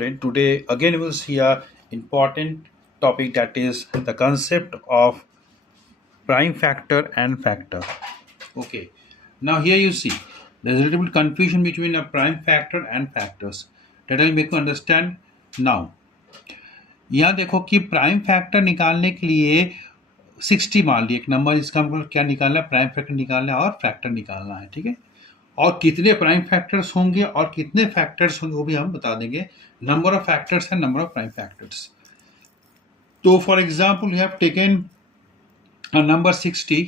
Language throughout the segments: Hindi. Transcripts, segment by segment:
student. Today again we will see a important topic, that is the concept of prime factor and factor. Okay, now here you see there's a little bit confusion between a prime factor and factors that I'll make you understand now. यहाँ देखो कि प्राइम फैक्टर निकालने के लिए 60 मान ली एक नंबर, इसका मतलब क्या निकालना है, प्राइम फैक्टर निकालना है और फैक्टर निकालना है, ठीक है। और कितने प्राइम फैक्टर्स होंगे और कितने फैक्टर्स होंगे वो भी हम बता देंगे, number of factors and number of prime factors. तो for example you have taken a number 60,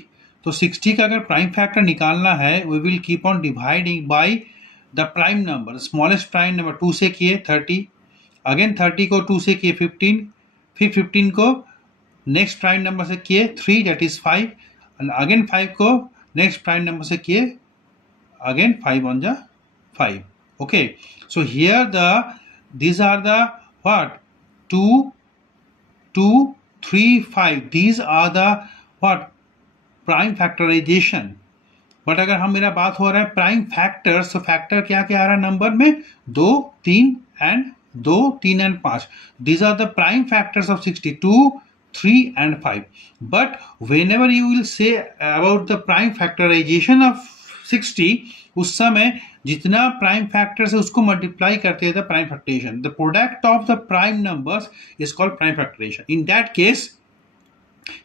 तो 60 का अगर प्राइम फैक्टर निकालना है we will keep on dividing by the prime number, smallest prime number 2 से किए 30, अगेन 30 को 2 से किए 15, फिर 15 को नेक्स्ट प्राइम नंबर से किए 3 दैट इज 5, एंड अगेन 5 को नेक्स्ट प्राइम नंबर से किए again 5 on the 5. Okay, so here these are the what 2 2 3 5, these are the what prime factorization. But अगर हम मेरा बात हो रहा है प्राइम फैक्टर्स, तो फैक्टर क्या क्या आ रहा है नंबर में, 2 3 and 5. these are the prime factors of 62, 3 and 5. but whenever you will say about the prime factorization of 60, उस समय जितना प्राइम फैक्टर्स है उसको मल्टीप्लाई करते हैं prime factorisation, the product of the prime numbers is called prime factorisation. In that case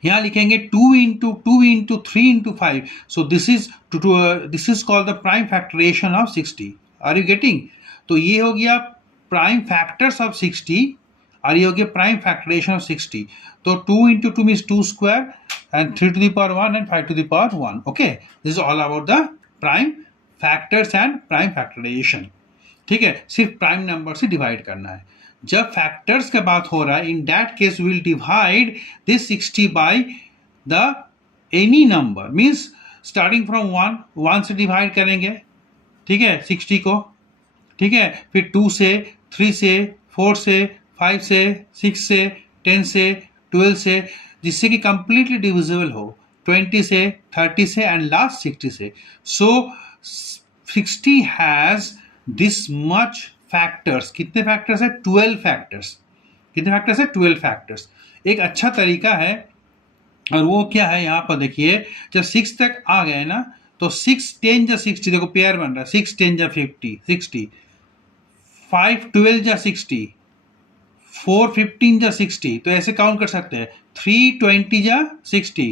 यहाँ लिखेंगे 2 into 2 into 3 into 5, so this is called the prime factoration of 60. Are you getting? तो ये हो गया प्राइम फैक्टर्स ऑफ 60 और ये हो गया प्राइम फैक्टरेशन ऑफ 60. तो 2 into 2 means 2 square and 3 to the power 1 and 5 to the power 1. okay, this is all about the prime factors and prime factorization. ठीक है, सिर्फ प्राइम नंबर से डिवाइड करना है. जब फैक्टर्स की बात हो रहा है, in that case will divide this 60 by the any number, means starting from 1 से डिवाइड करेंगे, ठीक है, 60 को, ठीक है, फिर 2 से, 3 से, 4 से, 5 से, 6 से, 10 से, 12 से, जिससे कि कंप्लीटली डिविजिबल हो, 20 से, 30 से एंड लास्ट 60 से. सो 60 हैज दिस मच फैक्टर्स. कितने फैक्टर्स है? 12 फैक्टर्स. कितने फैक्टर्स है? 12 फैक्टर्स. एक अच्छा तरीका है, और वो क्या है, यहाँ पर देखिए, जब 6 तक आ गए ना, तो 6 10 जा 60, देखो पेयर बन रहा है, 6 10 जा 50 60, 5 12 जा 60, 4 15 जा 60, तो ऐसे काउंट कर सकते हैं. 3 20 जा 60,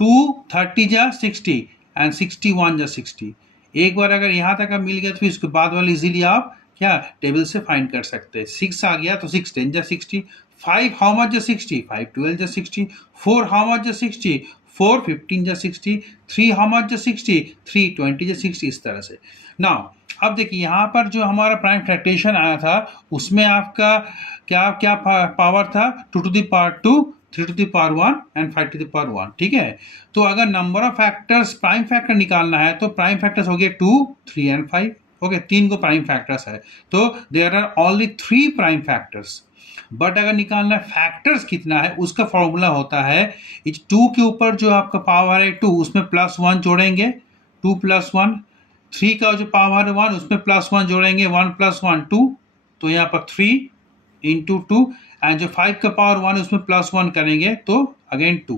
2 30 जा 60 एंड 61 जा 60. एक बार अगर यहाँ तक आप मिल गया तो फिर उसके बाद वाले इजीली आप क्या टेबल से फाइंड कर सकते हैं. 6 आ गया तो 6 10 जा 60, 5 हाउ मच जा 60, 5 12 जा 60, 4 हाउ मच जा 60, 4 15 जा 60, 3 हाउ मच जा 60, 3 20 जा 60, इस तरह से. नाउ अब देखिए यहाँ पर जो हमारा प्राइम फैक्टरेशन आया था उसमें आपका क्या क्या पावर था, 2 to the power 2, 3 to the power 1 and 5 to the power 1. ठीक है, तो अगर number of factors prime factor निकालना है तो प्राइम फैक्टर्स हो गए 2 3 एंड 5. ओके, 3 को प्राइम फैक्टर्स है, तो there are only 3 prime factors. But अगर निकालना है फैक्टर्स कितना है, उसका फॉर्मूला होता है, इस 2 के ऊपर जो आपका पावर है 2, उसमें +1 जोड़ेंगे, 2 + 1. 3 का जो पावर है 1, उसमें +1 जोड़ेंगे, 1 + 1 2, तो यहाँ पर 3 into 2, एंड जो 5 का पावर 1 है उसमें +1 करेंगे तो अगेन 2,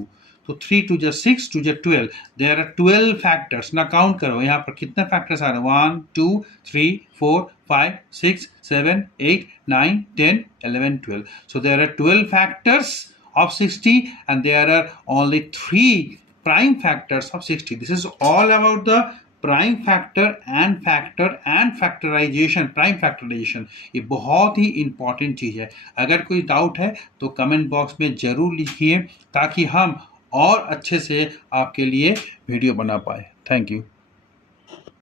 तो 3 2 जा 6, 2 जा 12. There are 12 factors. ना काउंट करो यहाँ पर कितने फैक्टर्स आ रहे हैं, 1 2 3 4 5 6 7 8 9 10 11 12. so there are 12 factors of 60 and there are only 3 prime factors of 60. this is all about the prime factor and factorization, prime factorization. ये बहुत ही इंपॉर्टेंट चीज़ है. अगर कोई डाउट है तो कमेंट बॉक्स में ज़रूर लिखिए ताकि हम और अच्छे से आपके लिए वीडियो बना पाए. Thank you.